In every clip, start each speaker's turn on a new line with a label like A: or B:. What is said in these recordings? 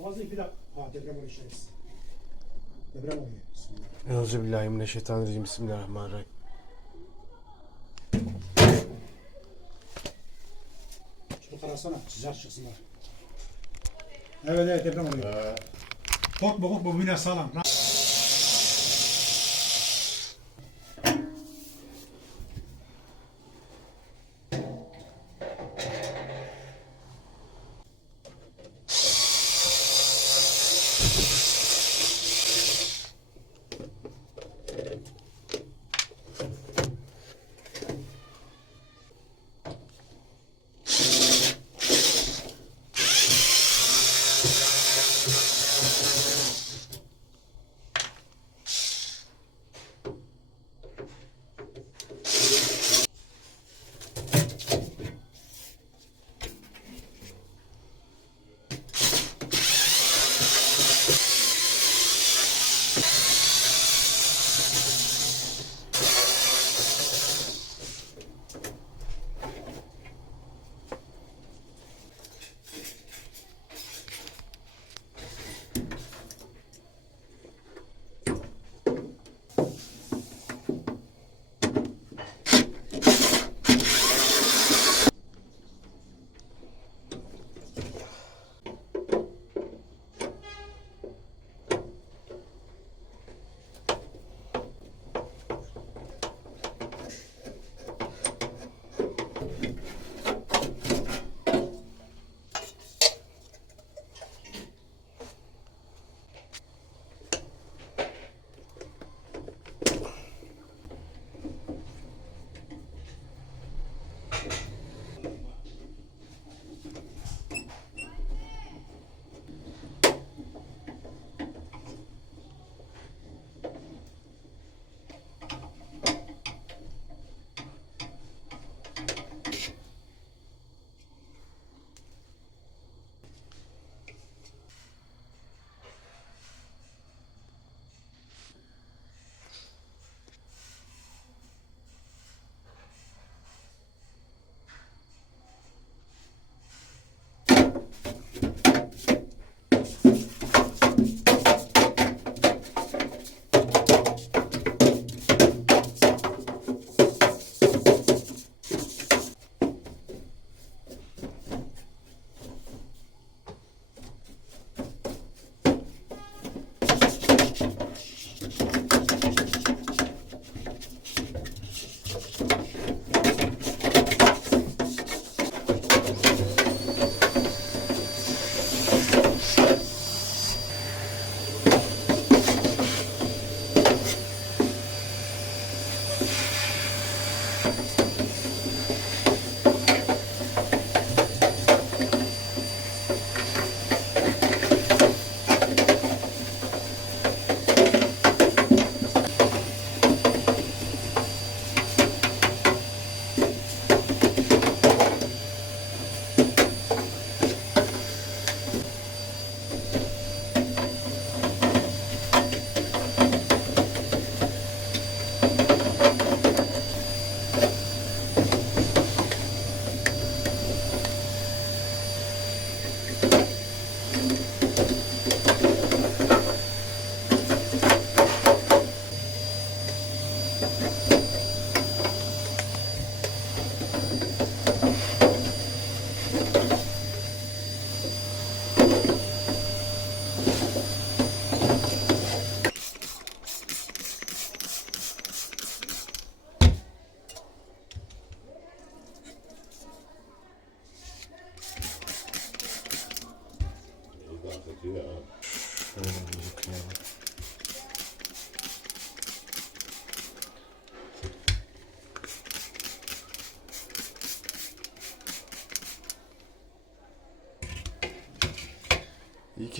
A: Avazı iki dakika. Ha deprem oluyor şerefsiz. Deprem oluyor. Bismillah.
B: Euzubillahimineşşeytanirracim. Bismillahirrahmanirrahim.
A: Şunu karasana. Sıcak çıksınlar. Evet evet deprem oluyor. Korkma korkma bu bina sağlam.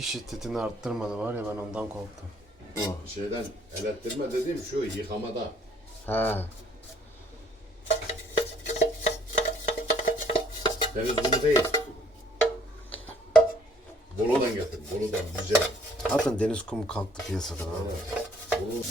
B: Ki şiddetini arttırmadı var ya ben ondan korktum.
C: Şeyden elettirme dediğim şu yıkamada.
B: He.
C: Deniz kumu değil. Bolu'dan getir. Bolu'dan güzel.
B: Zaten deniz kumu kalktı piyasadan abi.
C: Bolu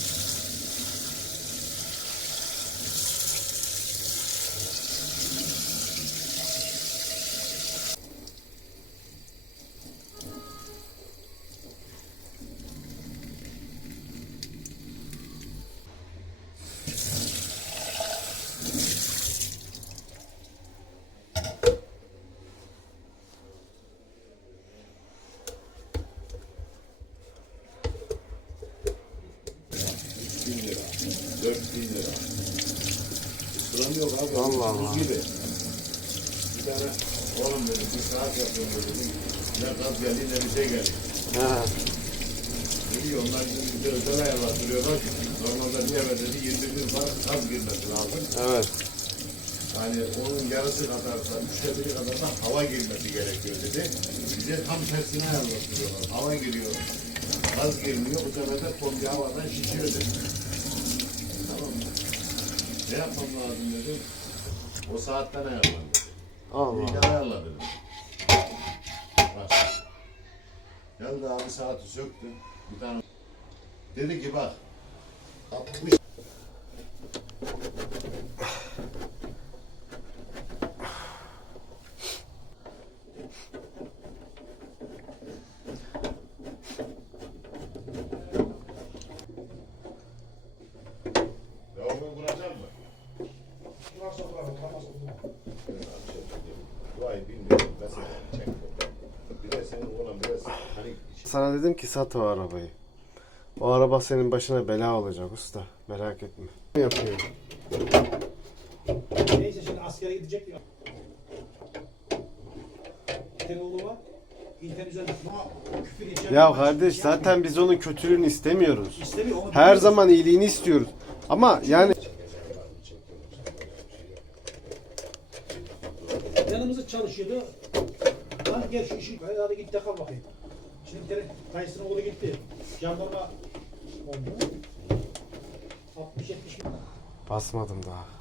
C: yok abi.
B: Allah Allah.
C: Gibi. Bir tane oğlum dedim bir saat yapıyorum dedim. Ne gaz geldi ne bir şey geldi.
B: He.
C: Biliyor onlar bize özel ayarlattırıyorlar. Normalde bir eve dedi 20 gün var gaz girmesi lazım.
B: Evet.
C: Yani onun yarısı kadar da üçte biri kadar da hava girmesi gerekiyor dedi. Bize tam tersine ayarlattırıyorlar. Hava giriyor. Gaz girmiyor. Bu sefer de kombi havadan şişiyor dedi. Ne yapmam lazım dedim. O saatten ayarlandı.
B: Allah.
C: İyice ayarla dedim. Bak. Geldi abi saati söktü. Bir tane. Dedi ki bak. 60
B: Sana dedim ki sat o arabayı. O araba senin başına bela olacak usta. Merak etme. Ne yapıyor?
A: Neyse şimdi askere gidecek ya. Var. İnternet küfür
B: Ya kardeş zaten biz onun kötülüğünü istemiyoruz.
A: istemiyor onu.
B: Her
A: biliyoruz.
B: zaman iyiliğini istiyoruz. Ama yani
A: yanımızda çalışıyordu. Lan gel şu işi hadi git de kal bakayım. Şimdi bir tane dayısının oğlu gitti. Jandarma oldu. 60-70 bin.
B: basmadım daha.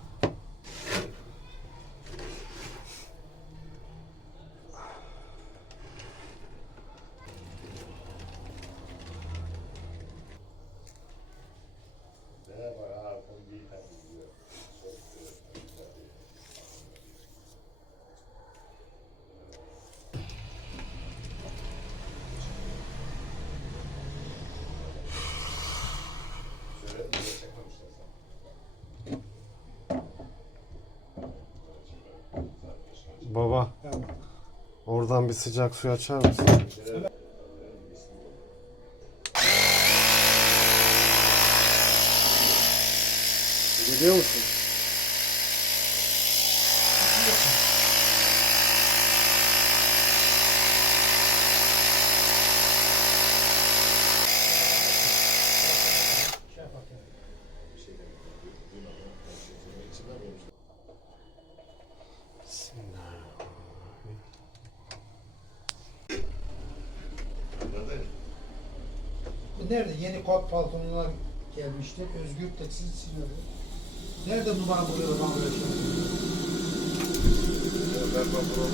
B: Bir sıcak su açar mısın? Geliyor musun?
D: Nerede? Yeni kot paltonuna gelmişti. Özgür tekstil siliyordu. Nerede numara buluyor bana böyle şey?
C: Ben
D: palton.